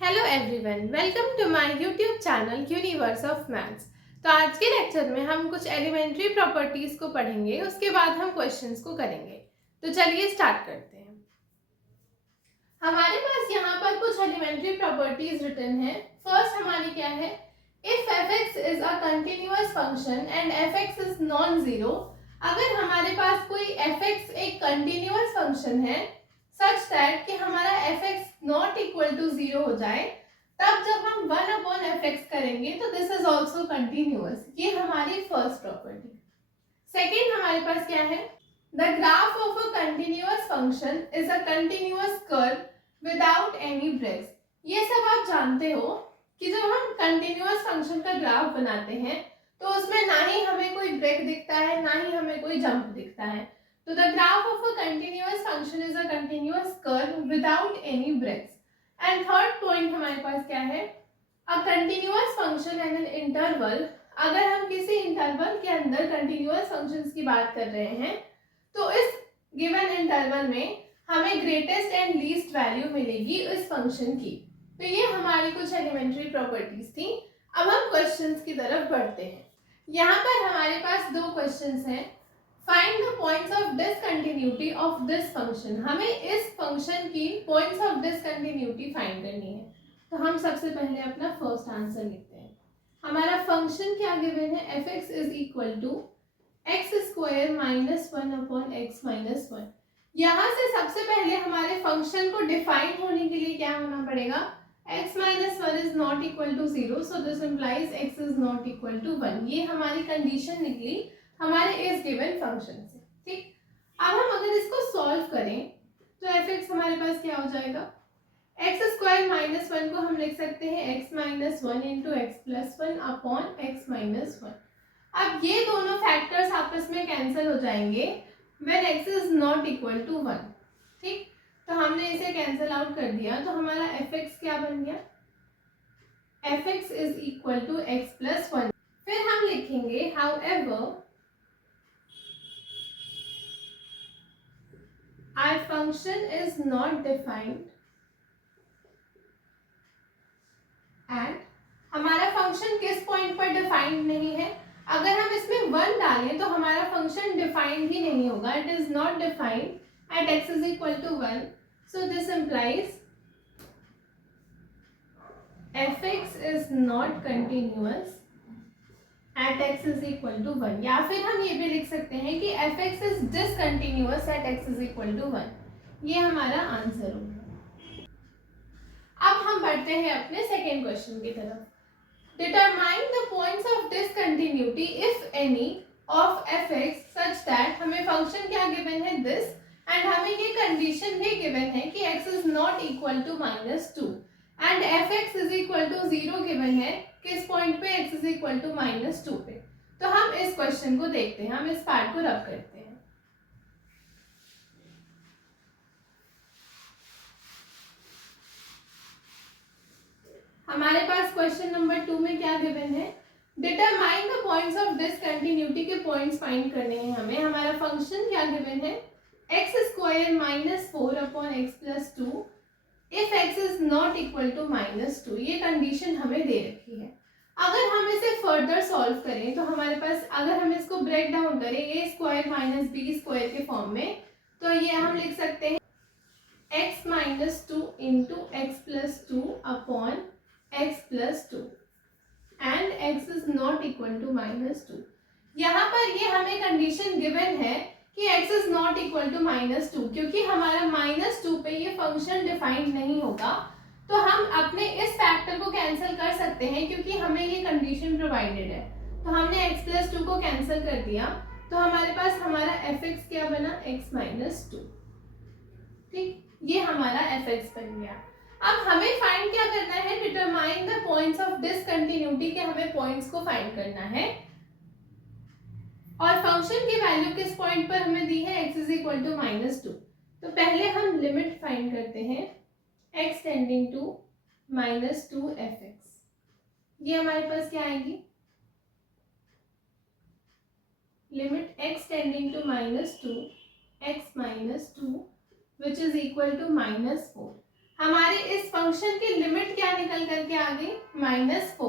Hello everyone, welcome to my YouTube channel universe of maths. तो आज के lecture में हम कुछ एलिमेंट्री प्रॉपर्टीज को पढ़ेंगे, उसके बाद हम क्वेश्चंस को करेंगे। तो चलिए स्टार्ट करते हैं। हमारे पास यहाँ पर कुछ एलिमेंट्री प्रॉपर्टीज रिटन है। फर्स्ट हमारी क्या है, if fx is a continuous function and fx is non zero. अगर हमारे पास कोई fx एक कंटिन्यूअस फंक्शन है सच दैट कि हमारा fx not equal to zero हो जाए, तब जब हम 1/fx करेंगे तो दिस इज ऑल्सो कंटिन्यूअस। ये हमारी फर्स्ट प्रॉपर्टी। सेकेंड हमारे पास क्या है, the graph of a continuous function is a continuous curve without any breaks. ये सब आप जानते हो कि जब हम कंटिन्यूअस फंक्शन का ग्राफ बनाते हैं तो उसमें ना ही हमें कोई ब्रेक दिखता है ना ही हमें कोई जंप दिखता है। तो the graph of a continuous function is a continuous curve without any breaks. And third point हमारे पास क्या है, a continuous function and an interval. अगर हम किसी इंटरवल के अंदर कंटिन्यूअस फंक्शंस की बात कर रहे हैं तो इस गिवन इंटरवल में हमें ग्रेटेस्ट एंड लीस्ट वैल्यू मिलेगी इस फंक्शन की। तो ये हमारी कुछ एलिमेंट्री प्रॉपर्टीज थी। अब हम क्वेश्चंस की तरफ बढ़ते हैं। यहाँ पर हमारे पास दो क्वेश्चंस हैं। Find the points of discontinuity of this function. हमें इस फंक्शन की पॉइंट्स ऑफ डिसकंटिन्यूटी फाइंड करनी है। तो हम सबसे पहले अपना फर्स्ट आंसर लिखते हैं। हमारा फंक्शन क्या गिवन है, f x is equal to x square minus one upon x minus one. यहाँ से सबसे पहले हमारे फंक्शन को डिफाइन होने के लिए क्या होना पड़ेगा, x minus one is not equal to zero, so this implies x is not equal to one. ये हमारी कंडीशन निकली हमारे इस गिवन फंक्शन से। ठीक, अब हम अगर इसको सॉल्व करें तो एफ एक्स हमारे पास क्या हो जाएगा, एक्स स्क्वायर माइनस वन को हम लिख सकते हैं x minus one into x plus one upon x minus one. अब ये दोनों फैक्टर्स आपस में कैंसिल हो जाएंगे when x is not equal to one. ठीक, तो हमने इसे कैंसिल आउट कर दिया तो हमारा एफ एक्स क्या बन गया, f x is equal to x plus one. फिर हम लिखेंगे however our function is not defined and हमारा फंक्शन किस पॉइंट पर डिफाइंड नहीं है। अगर हम इसमें वन डालें तो हमारा फंक्शन डिफाइंड ही नहीं होगा। It is not defined at x is equal to one, so this implies f x is not continuous at x is equal to one. या फिर हम ये भी लिख सकते हैं कि f x is discontinuous at x is equal to one. ये हमारा आंसर होगा। अब हम बढ़ते हैं अपने सेकेंड क्वेश्चन की तरफ। Determine the points of discontinuity if any of fx such that हमें फंक्शन क्या गिवन है this, एंड हमें ये कंडीशन भी गिवन है कि x is not equal to minus two and fx is equal to zero given है किस पॉइंट पे, x is equal to minus two पे। तो हम इस क्वेश्चन को देखते हैं, हम इस पार्ट को रब करते हैं। हमारे पास क्वेश्चन नंबर 2 में क्या गिवन है, determine the points of discontinuity के पॉइंट्स फाइंड करने हैं हमें। हमारा फंक्शन क्या गिवन है, x square minus four upon x plus two if x is not equal to minus two. ये कंडीशन हमें दे रखी है। अगर हम इसे फर्दर सॉल्व करें तो हमारे पास, अगर हम इसको ब्रेक डाउन करें a square minus b square के फॉर्म में, तो ये हम लिख सकते हैं x minus two into x plus two upon x plus two and x is not equal to minus two. यहाँ पर ये हमें कंडीशन गिवन है कि x is not equal to minus two, क्योंकि हमारा माइनस टू पे ये फंक्शन डिफाइंड नहीं होगा। तो हम अपने इस फैक्टर को कैंसिल कर सकते हैं क्योंकि हमें ये कंडीशन प्रोवाइडेड है। तो हमने x प्लस टू को कैंसिल कर दिया तो हमारे पास हमारा एफ एक्स क्या बना, x माइनस टू। ठीक, ये हमारा एफ एक्स बन गया। अब हमें फाइंड क्या करना है, determine the points of discontinuity के हमें पॉइंट्स को फाइंड करना है। और फंक्शन की वैल्यू किस पॉइंट पर हमें दी है, x is equal to minus two. तो पहले हम लिमिट फाइंड करते हैं x tending to minus two f x. ये हमारे पास क्या आएगी, limit x tending to minus two x minus two which is equal to minus four. हमारे इस फंक्शन की लिमिट क्या निकल करके आ गई, -4।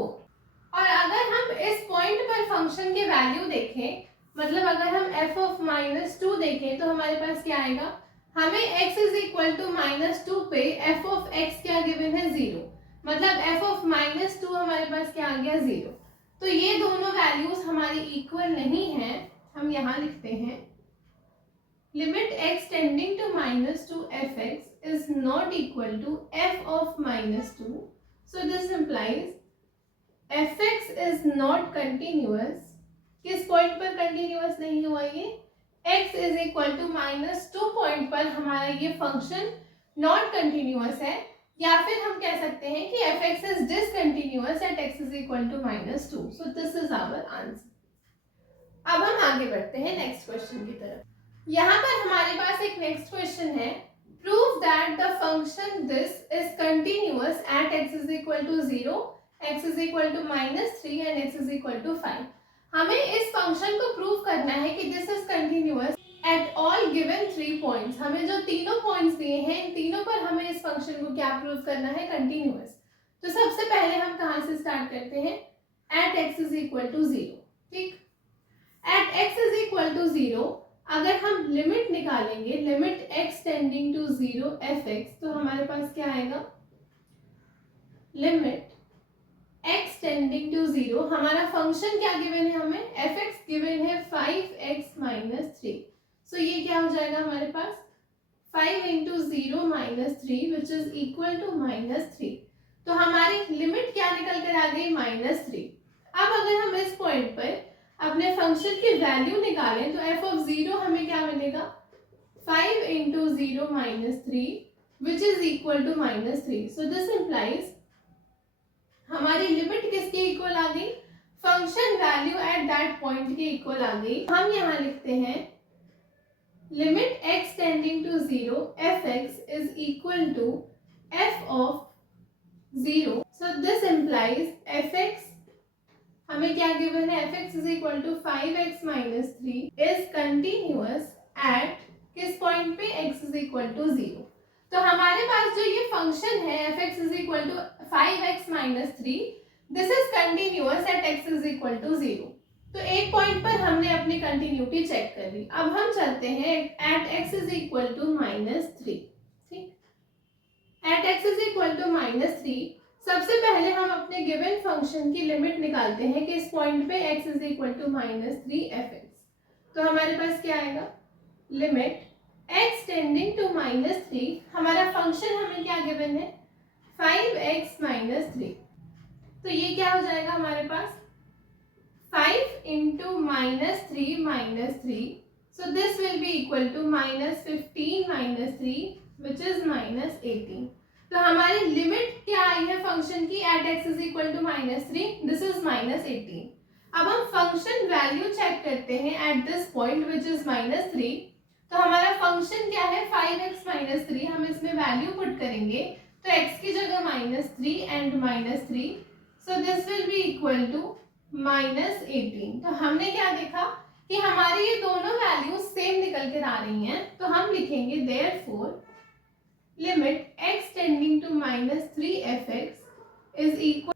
और अगर हम इस पॉइंट पर फंक्शन की वैल्यू देखें, मतलब अगर हम f ऑफ -2 देखें तो हमारे पास क्या आएगा, हमें x इज इक्वल टू -2 पे f ऑफ x क्या गिवन है, 0। मतलब f ऑफ -2 हमारे पास क्या आ गया, 0। तो ये दोनों वैल्यूज हमारी इक्वल नहीं है। हम यहाँ लिखते हैं limit x tending to -2 fx is not equal to f of -2. So this implies fx is not continuous. किस पॉइंट पर कंटिन्यूअस नहीं हुआ ये, x is equal to -2 point पर हमारा ये फंक्शन नॉट कंटिन्यूअस है, या फिर हम कह सकते हैं कि fx is discontinuous at x is equal to -2। So this is our answer. अब हम आगे बढ़ते हैं नेक्स्ट क्वेश्चन की तरफ। यहाँ पर हमारे पास एक नेक्स्ट क्वेश्चन है, prove that the function this is continuous at x is equal to 0, x is equal to -3 and x is equal to 5। हमें इस फंक्शन को प्रूव करना है कि this is continuous at all given 3 points. हमें जो तीनों पॉइंट्स दिए हैं, इन तीनों पर हमें इस फंक्शन को क्या प्रूव करना है, कंटिन्यूअस। तो सबसे पहले हम कहाँ से स्टार्ट करते हैं, at x is equal to 0। ठीक, at x is equal to 0 अगर हम लिमिट निकालेंगे, limit x tending to 0 fx, तो हमारे पास क्या आएगा, लिमिट x टेंडिंग टू 0, हमारा फंक्शन क्या गिवन है, हमें fx गिवन है 5x - 3। सो ये क्या हो जाएगा हमारे पास, 5 into 0 - 3 which is equal to -3। तो हमारी लिमिट क्या निकल कर आ गई, -3। अब अगर हम इस पॉइंट पर अपने फंक्शन की वैल्यू निकालें तो f ऑफ 0 हमें क्या मिलेगा, 5 into 0 - 3 which is equal to -3। So this implies हमारी लिमिट किसके इक्वल आ गई, function value at that point के इक्वल आ गई। हम यहाँ लिखते हैं limit x tending to 0 fx is equal to f of 0। So this implies fx हमें क्या गिवन है, fx is equal to 5x - 3 is continuous at किस पॉइंट पे, x इज इक्वल टू 0। तो हमारे पास जो ये फंक्शन है fx is equal to 5x - 3, this is continuous at x is equal to 0। तो एक पॉइंट पर हमने अपनी कंटिन्यूटी चेक कर ली। अब हम चलते हैं at x is equal to -3। ठीक, at x is equal to -3 सबसे पहले हम अपने गिवन फंक्शन की लिमिट निकालते हैं कि इस पॉइंट पे x is equal to -3 fx। तो हमारे पास क्या आएगा, लिमिट x टेंडिंग टू -3, हमारा फंक्शन हमें क्या गिवन है, 5x - 3। तो ये क्या हो जाएगा हमारे पास, 5 into -3 - 3, so this will be equal to -15 - 3 which is -18। तो हमारी लिमिट क्या आई है फंक्शन की, at x is equal to -3, this is -18। अब हम फंक्शन वैल्यू चेक करते हैं at this point which is -3। तो हमारा फंक्शन क्या है, 5x - 3, हम इसमें वैल्यू पुट करेंगे तो x की जगह -3 and -3, so this will be equal to -18। तो हमने क्या देखा कि हमारी ये दोनों वैल्यूज सेम निकल कर आ रही हैं। तो हम लिखेंगे therefore limit x tending to -3 fx is equal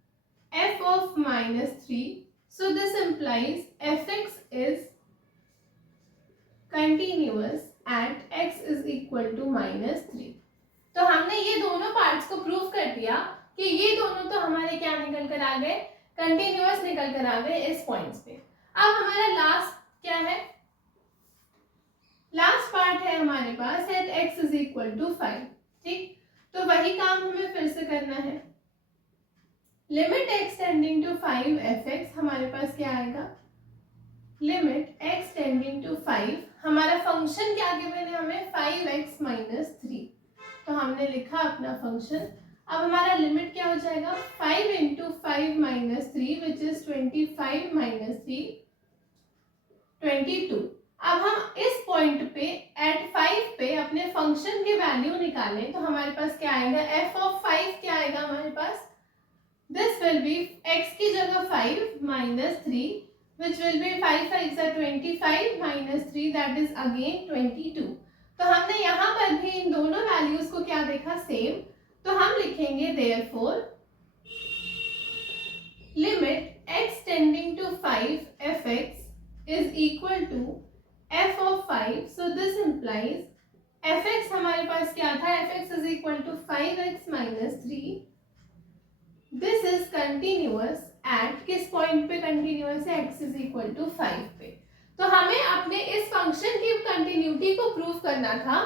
f of -3। So this implies fx is continuous at x is equal to -3। तो हमने ये दोनों पार्ट्स को प्रूव कर दिया कि ये दोनों तो हमारे क्या निकल कर आ गए, कंटिन्यूअस निकल कर आ गए इस पॉइंट्स पे। अब हमारा लास्ट क्या है, लास्ट पार्ट है हमारे पास at x is equal to 5। ठीक, तो वही काम हमें फिर से करना है। Limit x tending to 5 fx, हमारे पास क्या आएगा, लिमिट x टेंडिंग टू 5, हमारा फंक्शन क्या गिवन है हमें, 5x - 3। तो हमने लिखा अपना फंक्शन। अब हमारा लिमिट क्या हो जाएगा, 5 इंटू 5 - 3 विच इज 25 - 3 22। अब हम इस पॉइंट पे एट 5 पे अपने फंक्शन की वैल्यू निकालें तो हमारे पास क्या आएगा, f ऑफ 5 क्या आएगा हमारे पास, दिस विल बी x की जगह 5 - 3 which will be 5 5s are 25 - 3 that is again 22। तो हमने यहाँ पर भी इन दोनों वैल्यूज को क्या देखा, सेम। तो हम लिखेंगे therefore limit x tending to 5 fx is equal to f of 5. So this implies fx हमारे पास क्या था, fx is equal to 5x minus 3. This is continuous at किस पॉइंट पे कंटिन्यूअस है, x इज इक्वल टू 5 पे. तो हमें अपने इस फंक्शन की कंटिन्यूटी को प्रूव करना था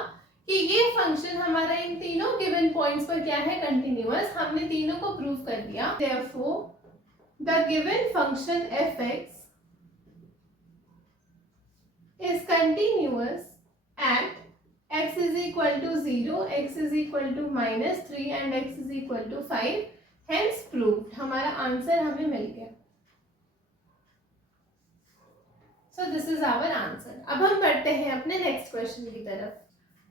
कि ये फंक्शन हमारा इन तीनों गिवन पॉइंट्स पर क्या है, कंटिन्यूअस. हमने तीनों को प्रूव कर दिया. Therefore, the given function fx is continuous at x is equal to 0, x is equal to minus 3 and x is equal to 5. Hence proved. हमारा आंसर हमें मिल गया. So this is our answer. अब हम बढ़ते हैं अपने नेक्स्ट क्वेश्चन की तरफ.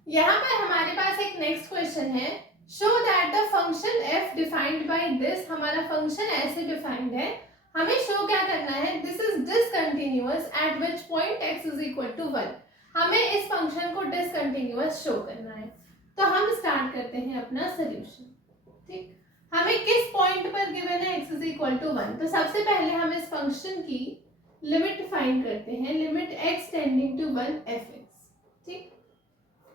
यहाँ पर हमारे पास एक नेक्स्ट क्वेश्चन है. Show that the function f defined by this. हमारा फंक्शन ऐसे डिफाइंड है. हमें शो क्या करना है, this is discontinuous at which point x is equal to 1. हमें इस फंक्शन को डिसकंटिन्यूअस शो करना है. तो हम स्टार्ट करते हैं अपना सोल्यूशन. ठीक, हमें किस पॉइंट पर गिवन है x इज इक्वल टू 1. तो सबसे पहले हम इस फंक्शन की लिमिट फाइंड करते हैं. Limit x tending to 1 fx. ठीक,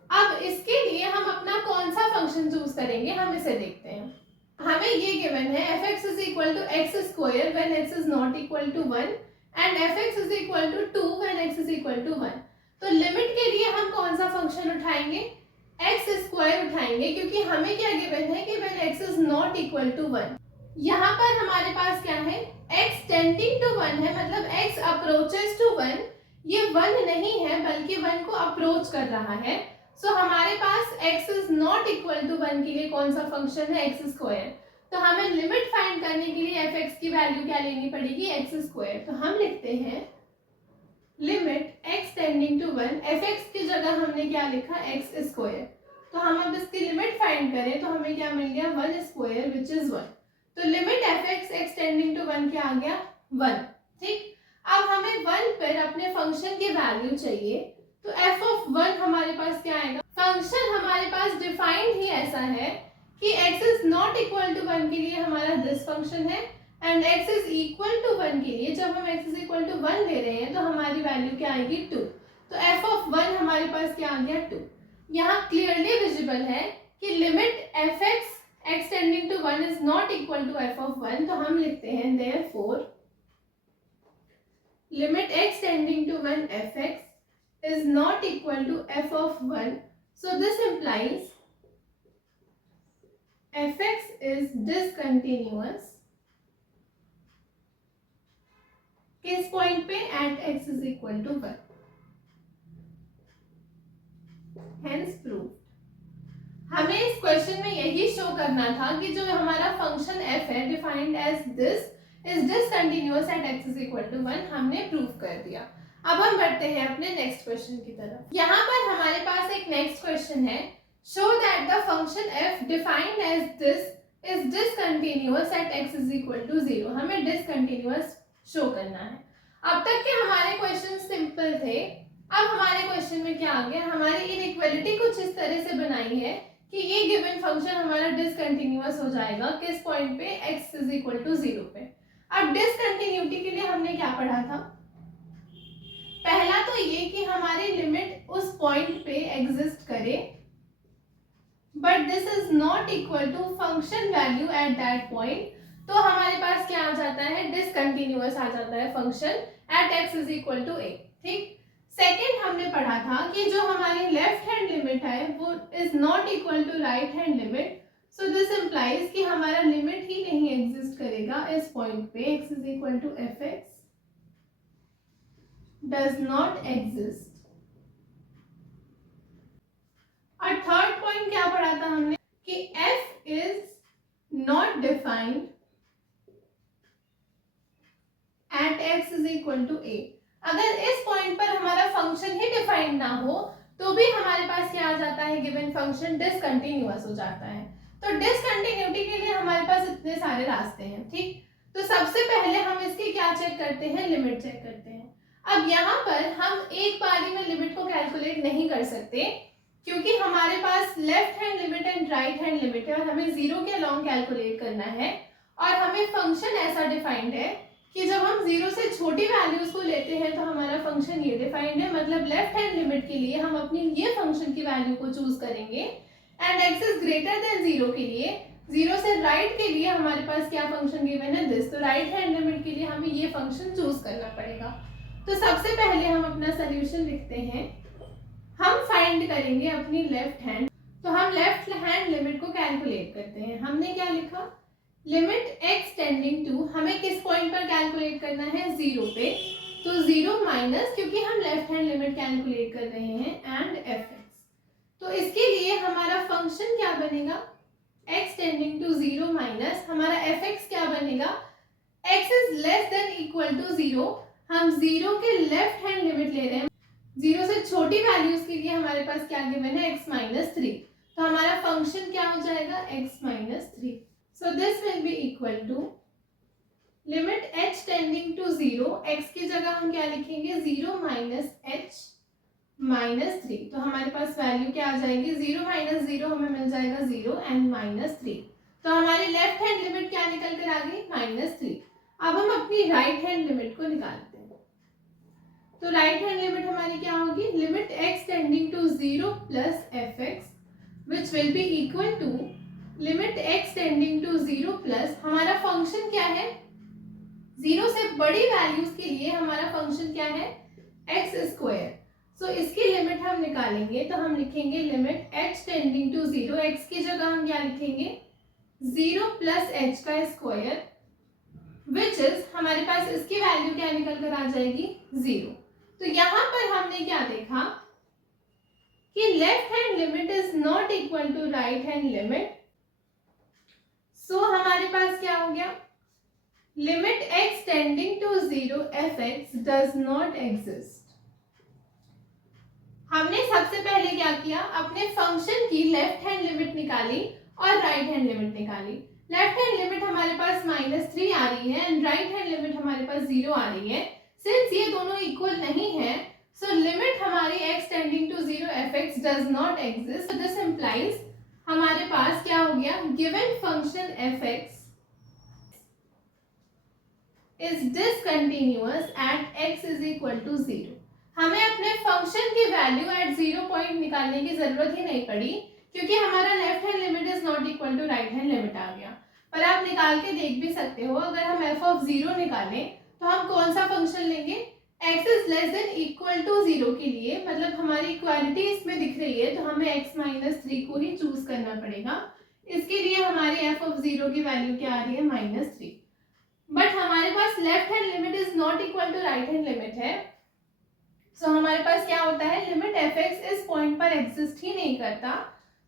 अब इसके लिए हम अपना कौन सा फंक्शन चूज करेंगे, हम इसे देखते हैं. हमें ये गिवन है fx is equal to x square when x is not equal to 1 and fx is equal to 2 when x is equal to 1. तो लिमिट के लिए हम कौन सा फंक्शन उठाएंगे, x स्क्वायर उठाएंगे, क्योंकि हमें क्या गिवन है कि when x is not equal to 1. यहाँ पर हमारे पास क्या है, x टेंडिंग टू 1 है, मतलब x अप्रोचेस टू 1. ये 1 नहीं है बल्कि 1 को अप्रोच कर रहा है. सो हमारे पास x is not equal to 1 के लिए कौन सा फंक्शन है, x स्क्वायर. तो हमें लिमिट फाइंड करने के लिए fx की वैल्यू क्या लेनी पड़ेगी, x स्क्वायर. तो हम लिखते हैं limit x tending to 1. fx की जगह हमने क्या लिखा, x स्क्वायर. तो हम अब इसकी लिमिट फाइंड करें तो हमें क्या मिल गया, 1 स्क्वायर विच इज 1. तो limit fx x tending to 1 क्या आ गया, 1. ठीक, अब हमें 1 पर अपने फंक्शन की वैल्यू चाहिए. तो f ऑफ 1 हमारे पास क्या आएगा, फंक्शन हमारे पास डिफाइंड ही ऐसा है कि x is not equal to 1 के लिए हमारा दिस फंक्शन है and x is equal to 1 के लिए जब हम x इज इक्वल टू 1 ले रहे हैं तो हमारी वैल्यू क्या आएगी, 2. तो f ऑफ 1 हमारे पास क्या आ गया, 2. यहाँ क्लियरली विजिबल है कि limit fx x tending to 1 is not equal to f of 1. तो हम लिखते हैं therefore limit x tending to 1 fx is not equal to f of 1. So this implies fx is discontinuous किस point पे, at x is equal to 1. Hence proved. हमें इस question में यही शो करना था कि जो हमारा फंक्शन f है defined as this is discontinuous at x is equal to 1. हमने प्रूव कर दिया. अब हम बढ़ते हैं अपने नेक्स्ट क्वेश्चन की तरफ. यहाँ पर हमारे पास एक नेक्स्ट क्वेश्चन है. Show that the function f defined as this is discontinuous at x is equal to 0. हमें डिसकंटिन्यूअस शो करना है. अब तक के हमारे क्वेश्चन सिंपल थे. अब हमारे क्वेश्चन में क्या आ गया, हमारी इनइक्वालिटी कुछ इस तरह से बनाई है कि ये गिवन फंक्शन हमारा डिसकंटिन्यूअस हो जाएगा किस पॉइंट पे, x इज इक्वल टू 0 पे. अब डिसकंटिन्यूटी के लिए हमने क्या पढ़ा था, पहला तो ये कि हमारी लिमिट उस पॉइंट पे एग्जिस्ट करे but this is not equal to function value at that point. तो हमारे पास क्या आ जाता है, डिसकंटिन्यूअस आ जाता है function at x is equal to a. ठीक, सेकेंड हमने पढ़ा था कि जो हमारी लेफ्ट हैंड लिमिट है वो is not equal to right hand limit. So this implies कि हमारा लिमिट ही नहीं एग्जिस्ट करेगा इस पॉइंट पे, x is equal to fx does not exist. और थर्ड पॉइंट क्या पढ़ा था हमने कि f is not defined at x is equal to a. अगर इस पॉइंट पर हमारा फंक्शन ही डिफाइंड ना हो तो भी हमारे पास क्या आ जाता है, गिवन फंक्शन डिसकंटिन्यूअस हो जाता है. तो डिसकंटिन्यूटी के लिए हमारे पास इतने सारे रास्ते हैं. ठीक, तो सबसे पहले हम इसकी क्या चेक करते हैं, लिमिट चेक करते हैं. अब यहाँ पर हम एक बारी में लिमिट को कैलकुलेट नहीं कर सकते क्योंकि हमारे पास left hand limit and right hand limit है और हमें 0 के अलोंग कैलकुलेट करना है और हमें फंक्शन ऐसा डिफाइंड है कि जब हम 0 से छोटी वैल्यूज को लेते हैं तो हमारा फंक्शन ये डिफाइंड है, मतलब लेफ्ट हैंड लिमिट के लिए हम अपनी ये फंक्शन की वैल्यू को चूज करेंगे and x is greater than 0 के लिए, 0 से राइट के लिए हमारे पास क्या फंक्शन गिवन है, दिस। तो राइट हैंड लिमिट के लिए हमें ये फंक्शन चूज करना पड़ेगा। तो सबसे पहले हम अपना सोल्यूशन लिखते हैं। हम फाइंड करेंगे अपनी लेफ्ट हैंड, तो हम लेफ्ट हैंड लिमिट को कैलकुलेट करते हैं। हमने क्या लिखा, लिमिट x टेंडिंग टू, हमें किस पॉइंट पर कैलकुलेट करना है, 0 पे, तो 0 माइनस, क्योंकि हम लेफ्ट हैंड लिमिट कैलकुलेट कर रहे हैं, एंड fx। तो इसके लिए हमारा फंक्शन क्या बनेगा, x टेंडिंग टू 0 माइनस हमारा fx क्या बनेगा, x is less than equal to 0। हम 0 के लेफ्ट हैंड लिमिट ले रहे हैं, 0 से छोटी वैल्यूज के लिए हमारे पास क्या गिवन है, x माइनस 3। तो हमारा फंक्शन क्या हो जाएगा, x minus 3। So this will be equal to limit h tending to 0, x की जगह हम क्या लिखेंगे, 0 माइनस h माइनस 3। तो हमारे पास वैल्यू क्या आ जाएगी, 0 माइनस 0 हमें मिल जाएगा 0 एंड माइनस 3। तो हमारी लेफ्ट हैंड लिमिट क्या निकल कर आ गई, माइनस 3। अब हम अपनी राइट हैंड लिमिट को निकालते हैं। तो राइट हैंड लिमिट हमारी क्या होगी, limit x tending to 0 plus fx which will be equal to limit x tending to 0 plus, हमारा फंक्शन क्या है, 0 से बड़ी वैल्यूज के लिए हमारा फंक्शन क्या है, x स्क्वायर। सो इसकी लिमिट हम निकालेंगे, तो हम लिखेंगे limit h tending to 0, x की जगह हम क्या लिखेंगे, 0 प्लस h का स्क्वायर विच इज, हमारे पास इसकी वैल्यू क्या निकल कर आ जाएगी, 0। तो यहाँ पर हमने क्या देखा कि left hand limit is not equal to right hand limit. So हमारे पास क्या हो गया, limit x tending to 0 fx does not exist. हमने सबसे पहले क्या किया, अपने फंक्शन की लेफ्ट हैंड लिमिट निकाली और राइट हैंड लिमिट निकाली। लेफ्ट हैंड लिमिट हमारे पास -3 आ रही है एंड राइट हैंड लिमिट हमारे पास 0 आ रही है। सिंस ये दोनों इक्वल नहीं है, सो लिमिट हमारी x tending to 0 fx does not exist. This implies हमारे पास क्या हो गया, given function fx is discontinuous at x is equal to 0। हमें अपने फंक्शन की वैल्यू एट 0 पॉइंट निकालने की जरूरत ही नहीं पड़ी, क्योंकि हमारा left hand limit is not equal to right hand limit आ गया। पर आप निकाल के देख भी सकते हो, अगर हम f ऑफ 0 निकालें तो हम कौन सा फंक्शन लेंगे, x is less than equal to 0 के लिए, मतलब हमारी इक्वालिटी इसमें दिख रही है, तो हमें x माइनस 3 को ही चूज करना पड़ेगा। इसके लिए हमारी f ऑफ 0 की वैल्यू क्या आ रही है, -3। बट हमारे पास left hand limit is not equal to right hand limit है। सो हमारे पास क्या होता है, लिमिट fx इस पॉइंट पर एग्जिस्ट ही नहीं करता,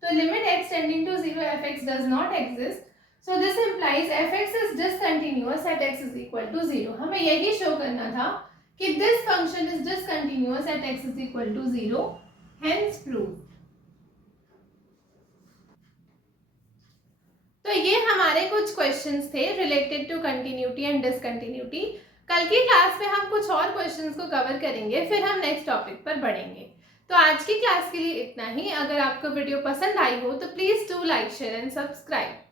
तो limit x tending to 0 fx does not exist. So this implies fx is discontinuous at x is equal to 0। हमें यही शो करना था कि this function is discontinuous at x is equal to 0, hence prove. तो ये हमारे कुछ questions थे related to continuity and discontinuity. कल की क्लास में हम कुछ और क्वेश्चंस को कवर करेंगे, फिर हम नेक्स्ट टॉपिक पर बढ़ेंगे। तो आज की क्लास के लिए इतना ही। अगर आपको वीडियो पसंद आई हो तो please do like, share and subscribe.